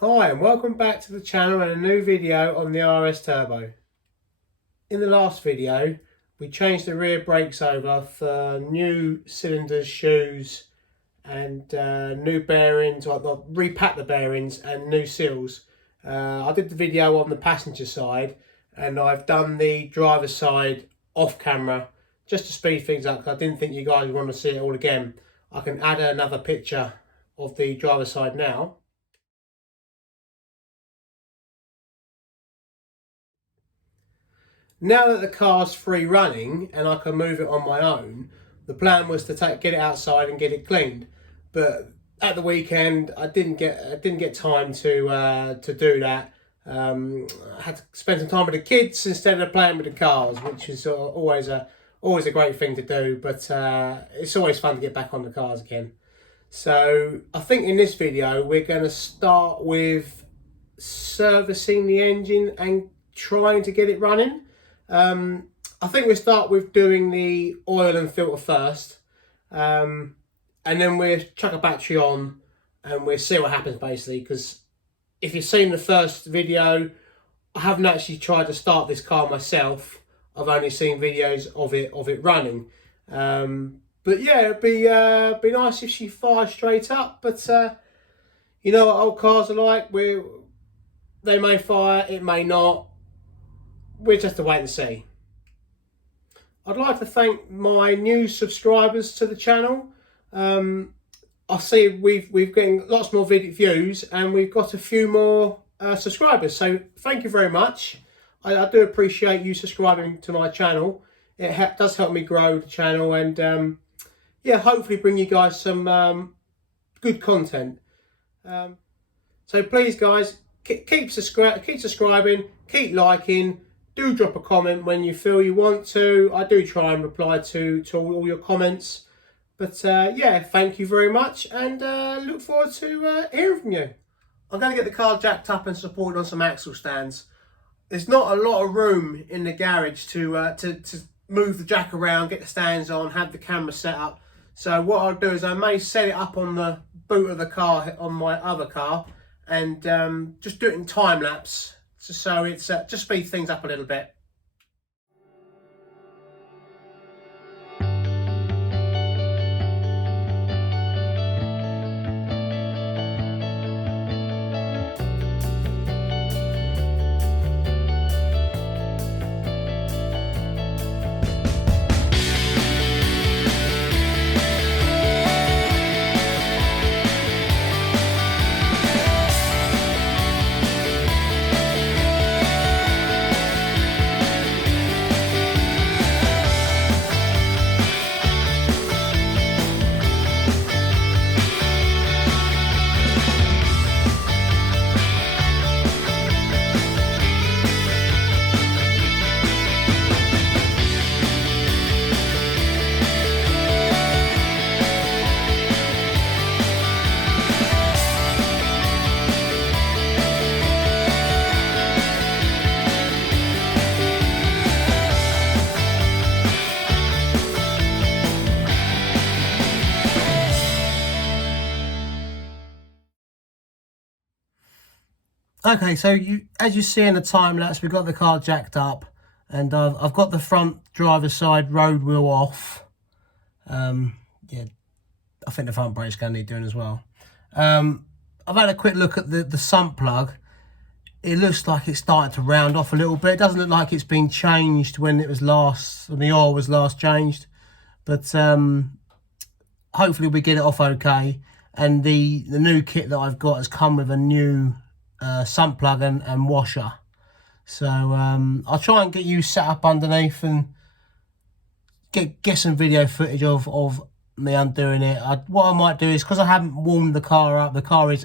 Hi and welcome back to the channel and a new video on the RS Turbo. In the last video we changed the rear brakes over for new cylinders, shoes and new bearings, or repacked the bearings and new seals. I did the video on the passenger side and I've done the driver's side off camera just to speed things up because I didn't think you guys would want to see it all again. I can add another picture of the driver's side now. Now that the car's free running and I can move it on my own, the plan was to get it outside and get it cleaned. But at the weekend, I didn't get time to do that. I had to spend some time with the kids instead of playing with the cars, which is always a great thing to do. But it's always fun to get back on the cars again. So I think in this video we're going to start with servicing the engine and trying to get it running. I think we'll start with doing the oil and filter first, and then we'll chuck a battery on and we'll see what happens basically, because if you've seen the first video, I haven't actually tried to start this car myself. I've only seen videos of it running, but yeah, it'd be nice if she fires straight up, but you know what old cars are like, they may fire, it may not. We're just to wait and see. I'd like to thank my new subscribers to the channel. I see we've getting lots more video views and we've got a few more subscribers. So thank you very much. I do appreciate you subscribing to my channel. It does help me grow the channel and yeah, hopefully bring you guys some good content. So please guys, keep subscribing, keep liking. Do drop a comment when you feel you want to. I do try and reply to all your comments. But yeah, thank you very much and look forward to hearing from you. I'm going to get the car jacked up and supported on some axle stands. There's not a lot of room in the garage to move the jack around, get the stands on, have the camera set up. So what I'll do is I may set it up on the boot of the car on my other car and just do it in time lapse. So it's just speed things up a little bit. Okay, so as you see in the time lapse, we've got the car jacked up, and I've got the front driver's side road wheel off. Yeah, I think the front brake's going to need doing as well. I've had a quick look at the sump plug. It looks like it's starting to round off a little bit. It doesn't look like it's been changed when the oil was last changed, but hopefully we get it off okay. And the new kit that I've got has come with a new sump plug and washer, so I'll try and get you set up underneath and get some video footage of me undoing it. What I might do is, because I haven't warmed the car up, the car is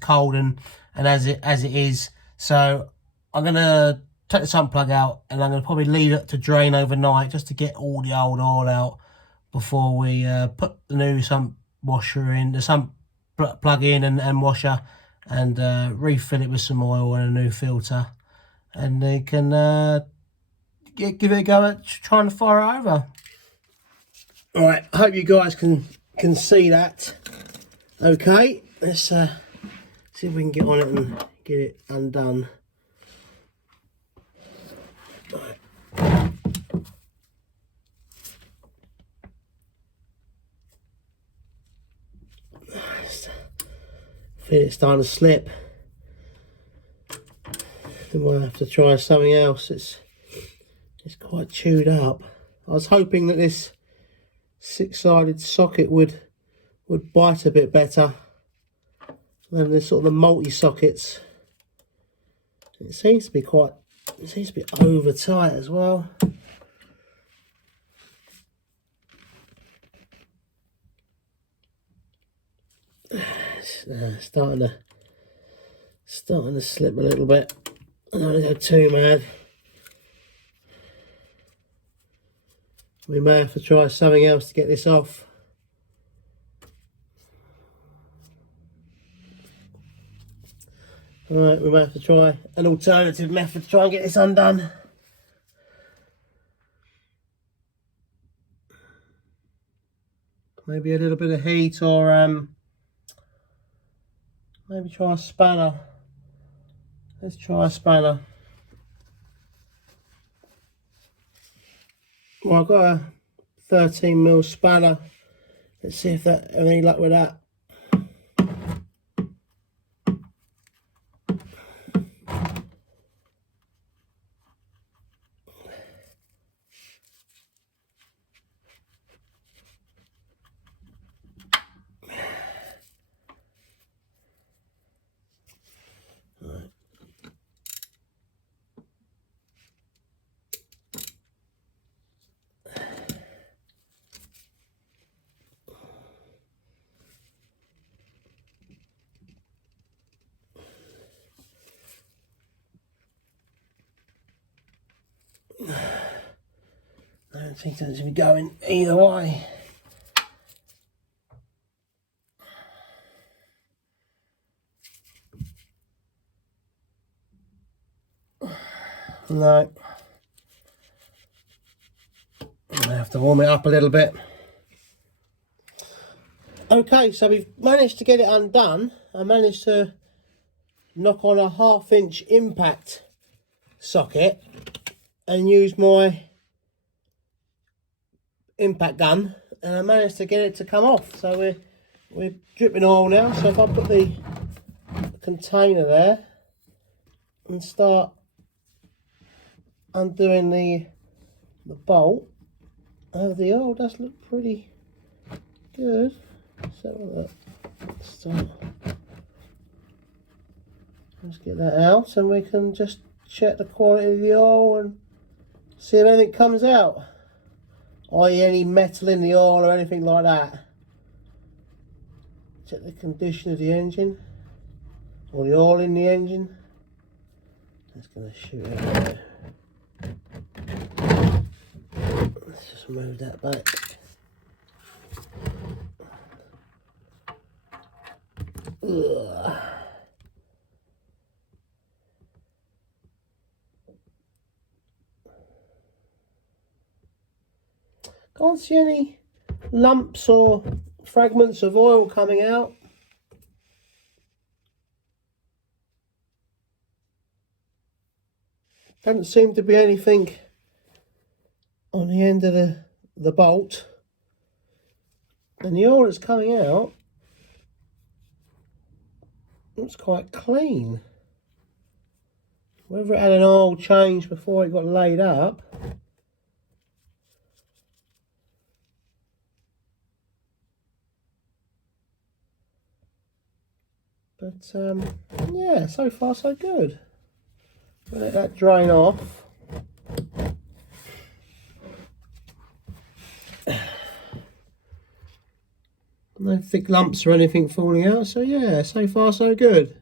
cold and as it is, so I'm gonna take the sump plug out and I'm gonna probably leave it to drain overnight just to get all the old oil out before we put the new sump washer in, the sump plug in and washer, and refill it with some oil and a new filter, and they can give it a go at trying to fire it over. All right, I hope you guys can see that. Okay, let's see See if we can get on it and get it undone. Right. I feel it's starting to slip. I might have to try something else. It's quite chewed up. I was hoping that this 6-sided socket would bite a bit better than the sort of the multi sockets. It seems to be over tight as well. It's starting to slip a little bit. I don't want to go too mad. We may have to try something else to get this off. Alright, we may have to try an alternative method to try and get this undone. Maybe a little bit of heat, or maybe try a spanner. Let's try a spanner. Well, I've got a 13mm spanner. Let's see if that have any luck with that. I don't think that's going to be going either way. No. I have to warm it up a little bit. Okay, so we've managed to get it undone. I managed to knock on a 1/2" impact socket and use my impact gun, and I managed to get it to come off. So we're dripping oil now. So if I put the container there and start undoing the bolt, the oil does look pretty good. So let's get that out, and we can just check the quality of the oil and see if anything comes out, i.e. any metal in the oil or anything like that. Check the condition of the engine, or the oil in the engine. That's going to shoot out. Let's just move that back. Ugh. Can't see any lumps or fragments of oil coming out. Doesn't seem to be anything on the end of the bolt. And the oil that's coming out looks quite clean. Whether it had an oil change before it got laid up, but yeah, so far so good. Let that drain off. No thick lumps or anything falling out, so yeah, so far so good.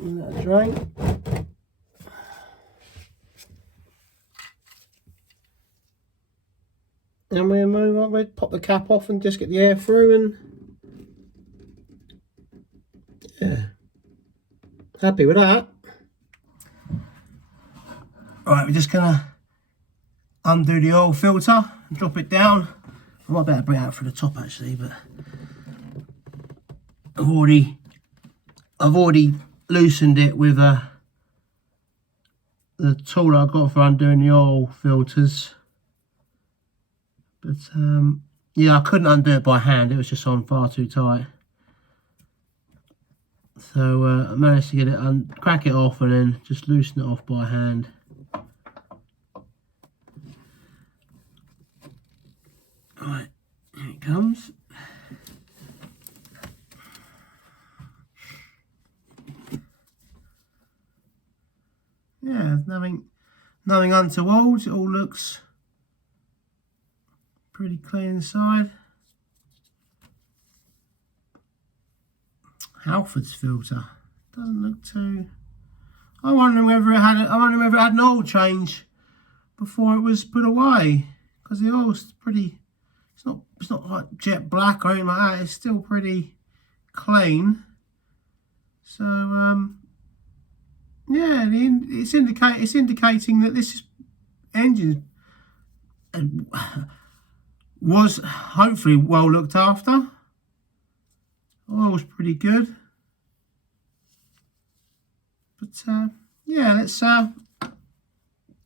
Let that drain. And we'll move on, we'll pop the cap off and just get the air through, and yeah, happy with that. Right, we're just gonna undo the oil filter and drop it down. I might better bring it out through the top actually, but I've already I've already loosened it with the tool that I got for undoing the oil filters. But yeah, I couldn't undo it by hand, it was just on far too tight. So I managed to get it, crack it off and then just loosen it off by hand. Right, here it comes. Yeah, nothing untoward. It all looks pretty clean inside. Halford's filter doesn't look too. I wonder whether it had. I wonder whether it had an oil change before it was put away, because the oil's pretty. It's not like jet black or anything like that. It's still pretty clean. So yeah, it's indicating that this engine was hopefully well looked after. Oil's pretty good. But yeah, let's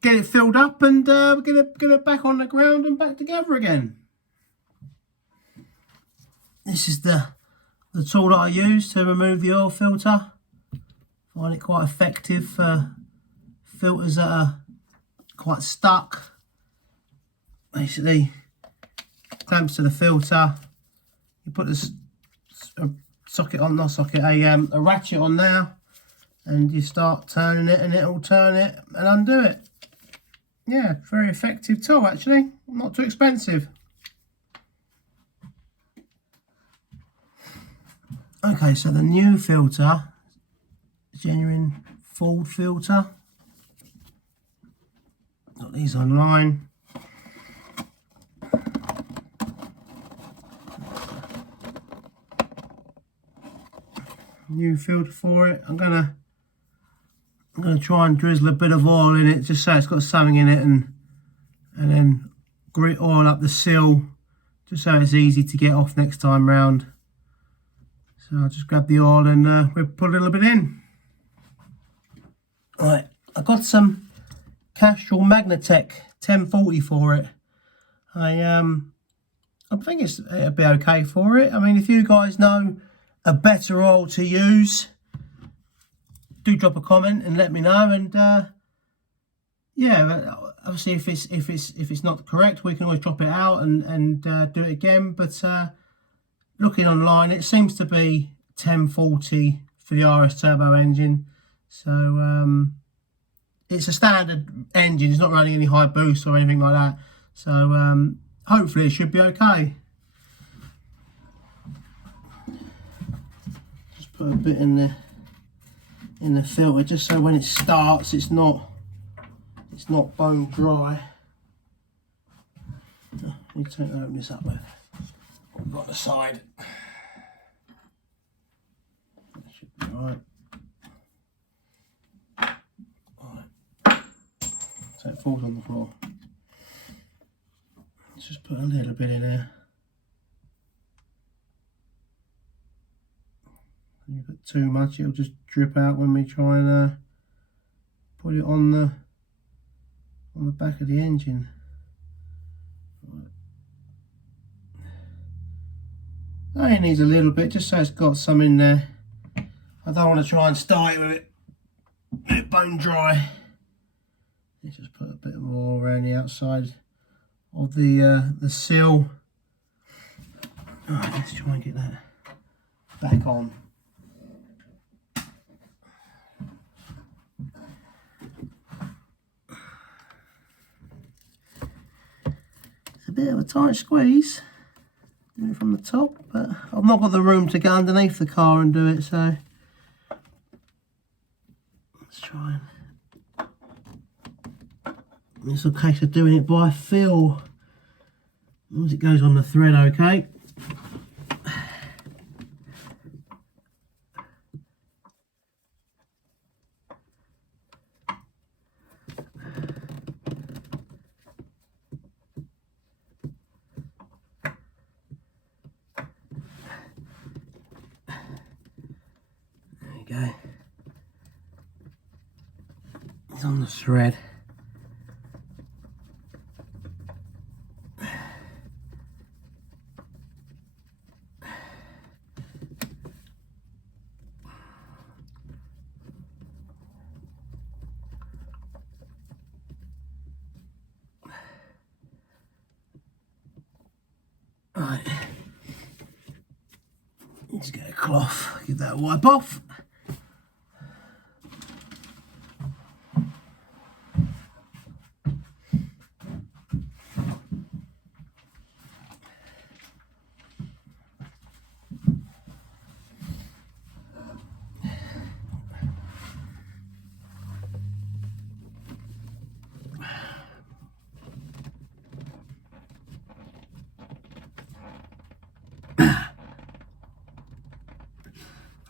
get it filled up and get it back on the ground and back together again. This is the tool that I use to remove the oil filter. I find it quite effective for filters that are quite stuck. Basically, clamps to the filter. You put this socket on, not socket, a ratchet on there, and you start turning it, and it'll turn it and undo it. Yeah, very effective tool actually. Not too expensive. Okay, so the new filter, genuine Ford filter. Got these online. New filter for it. I'm gonna try and drizzle a bit of oil in it, just so it's got something in it, and then grit oil up the sill, just so it's easy to get off next time round. So I'll just grab the oil and we'll put a little bit in. Right, I got some Castrol Magnatech 1040 for it. I think it'll be okay for it. I mean, if you guys know a better oil to use, do drop a comment and let me know. And yeah, obviously if it's not correct, we can always drop it out and do it again. But looking online, it seems to be 1040 for the RS turbo engine. So it's a standard engine. It's not running any high boost or anything like that. So hopefully it should be okay. Just put a bit in the filter, just so when it starts, it's not bone dry. I need to open this up with what we've got on the side. That should be right. So it falls on the floor. Let's just put a little bit in there. If you put too much, it'll just drip out when we try and put it on the back of the engine. Right. Only needs a little bit, just so it's got some in there. I don't want to try and start it with it bone dry. You just put a bit more around the outside of the sill. Alright, let's try and get that back on. It's a bit of a tight squeeze, doing it from the top, but I've not got the room to go underneath the car and do it, so let's try and. It's a case of doing it by feel. As long as it goes on the thread, okay. There you go. It's on the thread. Right, let's get a cloth, give that a wipe off.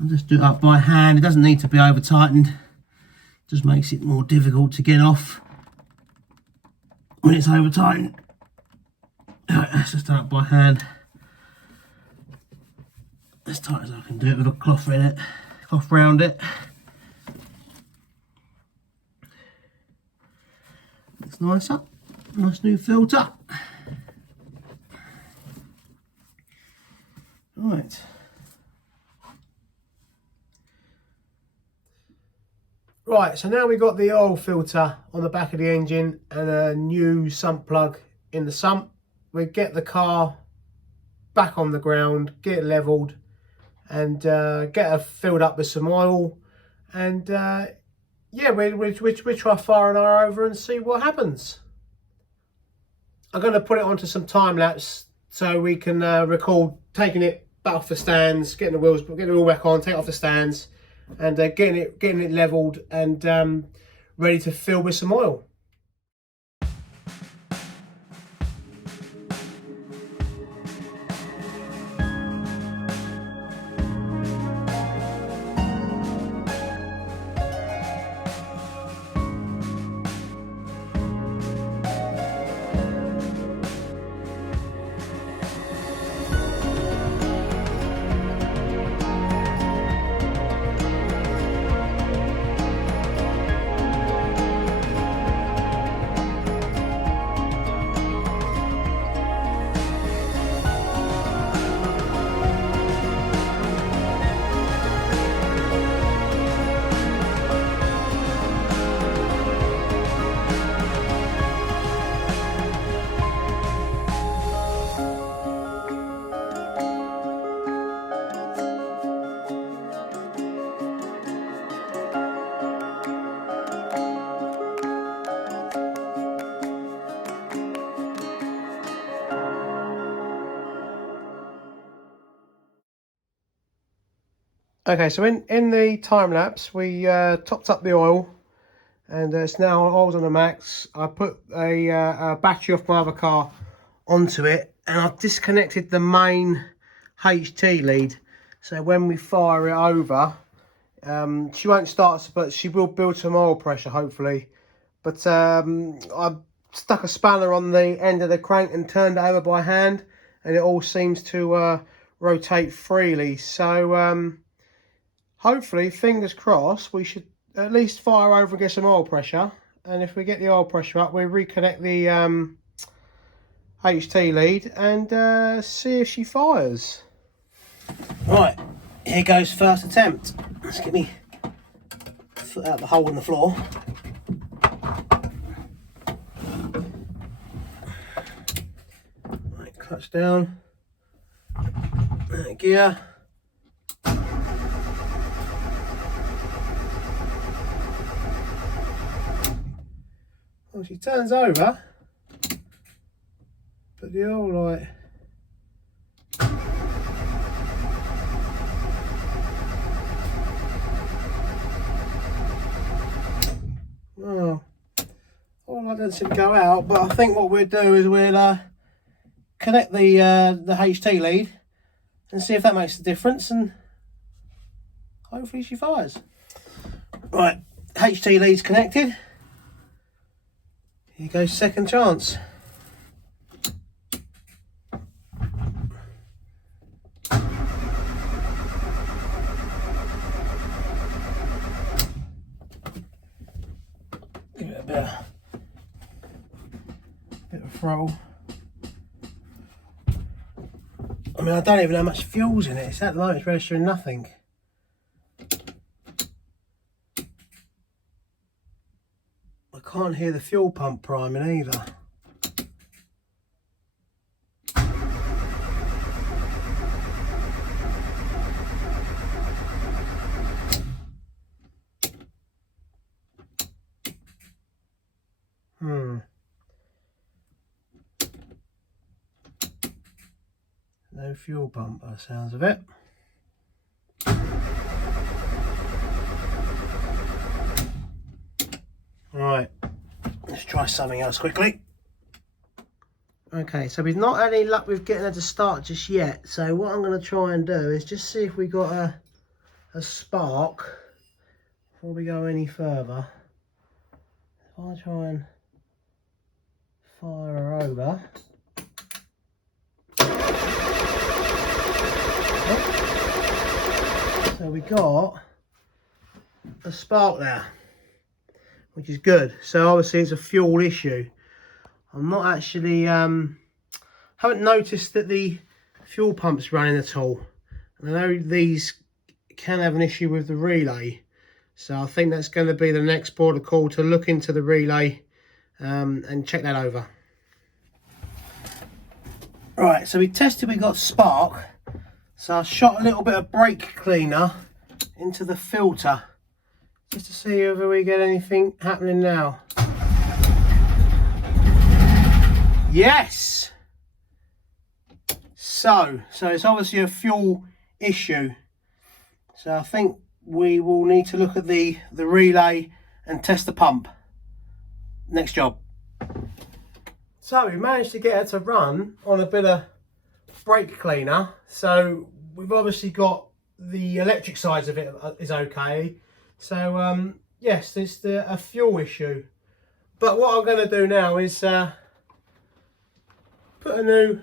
I'll just do it up by hand. It doesn't need to be over tightened. Just makes it more difficult to get off when it's over tightened. Right, let's just do it up by hand. As tight as I can do it with a cloth around it. Looks nicer. Nice new filter. Right. Right, so now we've got the oil filter on the back of the engine and a new sump plug in the sump. We get the car back on the ground, get it levelled, and get her filled up with some oil. And yeah, we try firing her over and see what happens. I'm going to put it onto some time lapse so we can record taking it back off the stands, getting the wheels, getting it all back on, take it off the stands, and getting it levelled and ready to fill with some oil. Okay, so in the time lapse, we topped up the oil, and it's now oil's on the max. I put a battery off my other car onto it, and I've disconnected the main HT lead. So when we fire it over, she won't start, but she will build some oil pressure, hopefully. But I stuck a spanner on the end of the crank and turned it over by hand, and it all seems to rotate freely. So hopefully, fingers crossed, we should at least fire over and get some oil pressure. And if we get the oil pressure up, we reconnect the HT lead and see if she fires. Right, here goes first attempt. Let's get me foot out the hole in the floor. Right, clutch down. Gear. Well, she turns over, but the oil light. Oh, oil light doesn't seem to go out, but I think what we'll do is we'll connect the HT lead and see if that makes a difference, and hopefully she fires. Right, HT lead's connected. Here goes second chance. throttle. I mean, I don't even know how much fuel's in it. It's at the moment, it's registering nothing. I can't hear the fuel pump priming either. No fuel pump by the sounds of it. Right, let's try something else quickly. Okay, so we've not had any luck with getting her to start just yet. So what I'm going to try and do is just see if we got a spark before we go any further. If I try and fire her over. So we got a spark there, which is good. So obviously it's a fuel issue. I'm not actually, haven't noticed that the fuel pump's running at all. And I know these can have an issue with the relay. So I think that's going to be the next port of call, to look into the relay and check that over. Right, so we tested, we got spark. So I shot a little bit of brake cleaner into the filter just to see whether we get anything happening now. Yes! So it's obviously a fuel issue. So I think we will need to look at the relay and test the pump. Next job. So we managed to get her to run on a bit of brake cleaner. So we've obviously got the electric side of it is okay. So yes, it's a fuel issue. But what I'm going to do now is put a new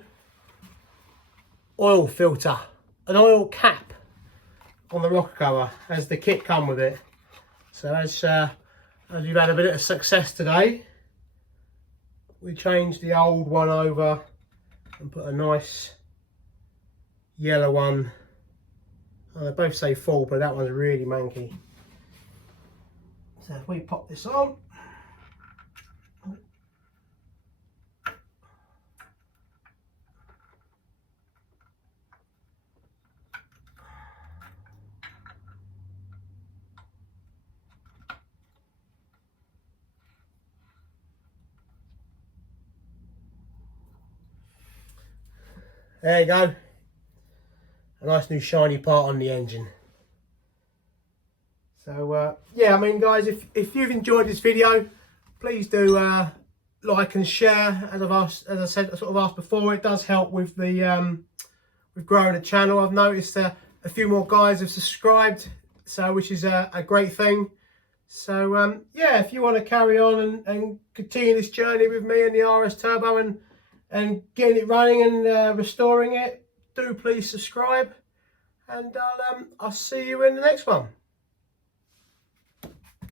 oil filter, an oil cap on the rocker cover, as the kit come with it. So as you've had a bit of success today, we changed the old one over and put a nice yellow one. Oh, they both say full, but that one's really manky. So if we pop this on, there you go. A nice new shiny part on the engine. So yeah, I mean guys, if you've enjoyed this video, please do like and share. As I said, I sort of asked before, it does help with the with growing the channel. I've noticed a few more guys have subscribed, so which is a great thing. So yeah, if you want to carry on and continue this journey with me and the RS Turbo and getting it running and restoring it, do please subscribe, and I'll see you in the next one.